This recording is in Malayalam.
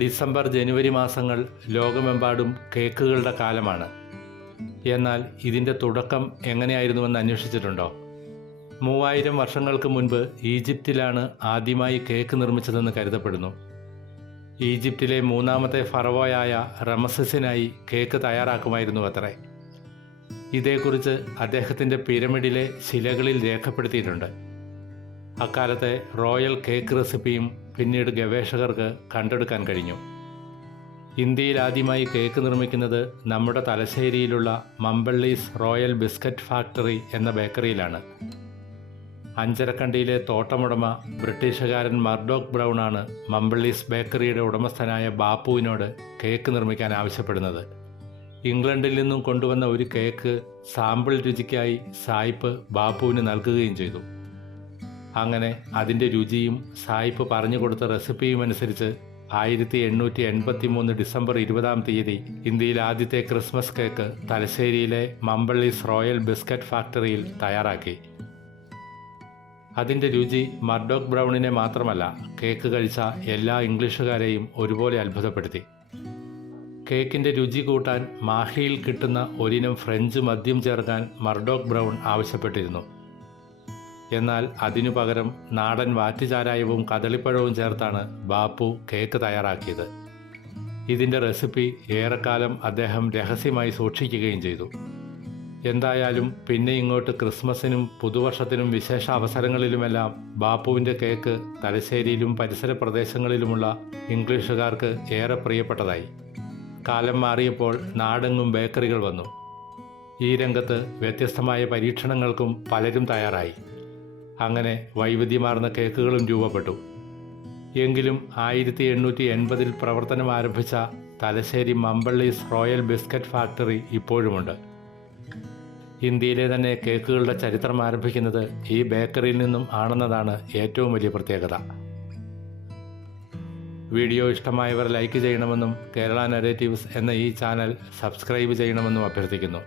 ഡിസംബർ ജനുവരി മാസങ്ങൾ ലോകമെമ്പാടും കേക്കുകളുടെ കാലമാണ്. എന്നാൽ ഇതിൻ്റെ തുടക്കം എങ്ങനെയായിരുന്നുവെന്ന് അന്വേഷിച്ചിട്ടുണ്ടോ? 3000 വർഷങ്ങൾക്ക് മുൻപ് ഈജിപ്തിലാണ് ആദ്യമായി കേക്ക് നിർമ്മിച്ചതെന്ന് കരുതപ്പെടുന്നു. ഈജിപ്തിലെ മൂന്നാമത്തെ ഫറവോയായ റമസസിനായി കേക്ക് തയ്യാറാക്കുമായിരുന്നു അത്രേ. ഇതേക്കുറിച്ച് അദ്ദേഹത്തിൻ്റെ പിരമിഡിലെ ശിലകളിൽ രേഖപ്പെടുത്തിയിട്ടുണ്ട്. അക്കാലത്തെ റോയൽ കേക്ക് റെസിപ്പിയും പിന്നീട് ഗവേഷകർക്ക് കണ്ടെടുക്കാൻ കഴിഞ്ഞു. ഇന്ത്യയിൽ ആദ്യമായി കേക്ക് നിർമ്മിക്കുന്നത് നമ്മുടെ തലശ്ശേരിയിലുള്ള മമ്പള്ളീസ് റോയൽ ബിസ്ക്കറ്റ് ഫാക്ടറി എന്ന ബേക്കറിയിലാണ്. അഞ്ചരക്കണ്ടിയിലെ തോട്ടമുടമ ബ്രിട്ടീഷുകാരൻ മർഡോക് ബ്രൗൺ ആണ് മമ്പള്ളീസ് ബേക്കറിയുടെ ഉടമസ്ഥനായ ബാപ്പുവിനോട് കേക്ക് നിർമ്മിക്കാൻ ആവശ്യപ്പെടുന്നത്. ഇംഗ്ലണ്ടിൽ നിന്നും കൊണ്ടുവന്ന ഒരു കേക്ക് സാമ്പിൾ രുചിക്കായി സായിപ്പ് ബാപ്പുവിന് നൽകുകയും ചെയ്തു. അങ്ങനെ അതിൻ്റെ രുചിയും സായിപ്പ് പറഞ്ഞു കൊടുത്ത റെസിപ്പിയും അനുസരിച്ച് 1883 ഡിസംബർ 20 ഇന്ത്യയിൽ ആദ്യത്തെ ക്രിസ്മസ് കേക്ക് തലശ്ശേരിയിലെ മമ്പള്ളീസ് റോയൽ ബിസ്ക്കറ്റ് ഫാക്ടറിയിൽ തയ്യാറാക്കി. അതിൻ്റെ രുചി മർഡോക് ബ്രൗണിനെ മാത്രമല്ല, കേക്ക് കഴിച്ച എല്ലാ ഇംഗ്ലീഷുകാരെയും ഒരുപോലെ അത്ഭുതപ്പെടുത്തി. കേക്കിൻ്റെ രുചി കൂട്ടാൻ മാഹിയിൽ കിട്ടുന്ന ഒരിനം ഫ്രഞ്ച് മദ്യം ചേർക്കാൻ മർഡോക് ബ്രൗൺ ആവശ്യപ്പെട്ടിരുന്നു. എന്നാൽ അതിനു പകരം നാടൻ വാറ്റുചാരായവും കദളിപ്പഴവും ചേർത്താണ് ബാപ്പു കേക്ക് തയ്യാറാക്കിയത്. ഇതിൻ്റെ റെസിപ്പി ഏറെക്കാലം അദ്ദേഹം രഹസ്യമായി സൂക്ഷിക്കുകയും ചെയ്തു. എന്തായാലും പിന്നെ ഇങ്ങോട്ട് ക്രിസ്മസിനും പുതുവർഷത്തിനും വിശേഷ അവസരങ്ങളിലുമെല്ലാം ബാപ്പുവിൻ്റെ കേക്ക് തലശ്ശേരിയിലും പരിസര പ്രദേശങ്ങളിലുമുള്ള ഇംഗ്ലീഷുകാർക്ക് ഏറെ പ്രിയപ്പെട്ടതായി. കാലം മാറിയപ്പോൾ നാടെങ്ങും ബേക്കറികൾ വന്നു. ഈ രംഗത്ത് വ്യത്യസ്തമായ പരീക്ഷണങ്ങൾക്കും പലരും തയ്യാറായി. അങ്ങനെ വൈവിധ്യമാർന്ന കേക്കുകളും രൂപപ്പെട്ടു. എങ്കിലും 1880 പ്രവർത്തനം ആരംഭിച്ച തലശ്ശേരി മമ്പള്ളീസ് റോയൽ ബിസ്ക്കറ്റ് ഫാക്ടറി ഇപ്പോഴുമുണ്ട്. ഇന്ത്യയിലെ തന്നെ കേക്കുകളുടെ ചരിത്രം ആരംഭിക്കുന്നത് ഈ ബേക്കറിയിൽ നിന്നും ആണെന്നതാണ് ഏറ്റവും വലിയ പ്രത്യേകത. വീഡിയോ ഇഷ്ടമായവർ ലൈക്ക് ചെയ്യണമെന്നും കേരള നരേറ്റീവ്സ് എന്ന ഈ ചാനൽ സബ്സ്ക്രൈബ് ചെയ്യണമെന്നും അഭ്യർത്ഥിക്കുന്നു.